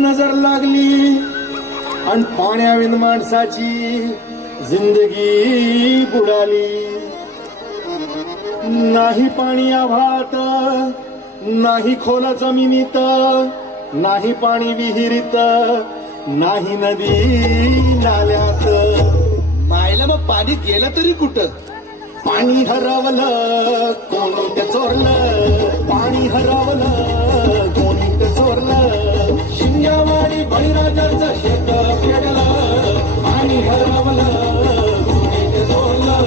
नजर लागली आणि पाण्याविन माणसाची जिंदगी बुडाली. नाही पाणी आभाळात, नाही खोल जमिनीत, नाही पाणी विहिरीत, नाही नदी नाल्यात. मायला मग पाणी गेलं तरी कुठं? पाणी हरवलं कोणी ते चोरलं, पाणी हरवलं कोणी ते चोरलं. शिंगावाडी बळीराजाचं शेत पेटलं, पाणी हरवलं कोणी ते चोरलं.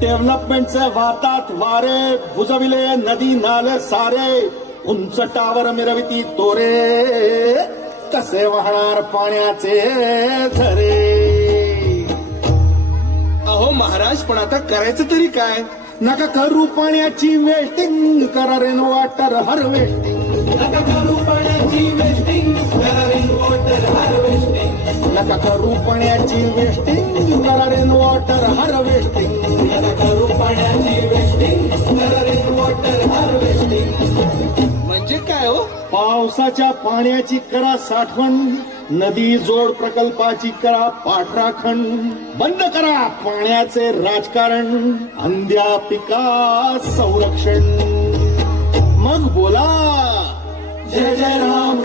डेव्हलपमेंटचे वातात वारे बुजविले नदी नाले सारे, उंच टावर मिरविती तोरे, कसे वाहणार पाण्याचे झरे. अहो महाराज, पण आता करायचं तरी काय? नका करू पाण्याची वेस्टिंग, करा रेन वॉटर हार्वेस्टिंग. नका करू पाण्याची वेस्टिंग, करा रेन वॉटर हार्वेस्टिंग. नका करू पाण्याची वेस्टिंग, करा रेन वॉटर हार्वेस्टिंग. नका करू पाण्याची वेस्टिंग, करा रेन वॉटर हार्वेस्टिंग. म्हणजे काय हो? पावसाच्या पाण्याची करा साठवण, नदी जोड प्रकल्पाची करा पाठराखण. बंद करा पाण्याचे राजकारण, अंध्या पिका संरक्षण. मग बोला जय जय राम.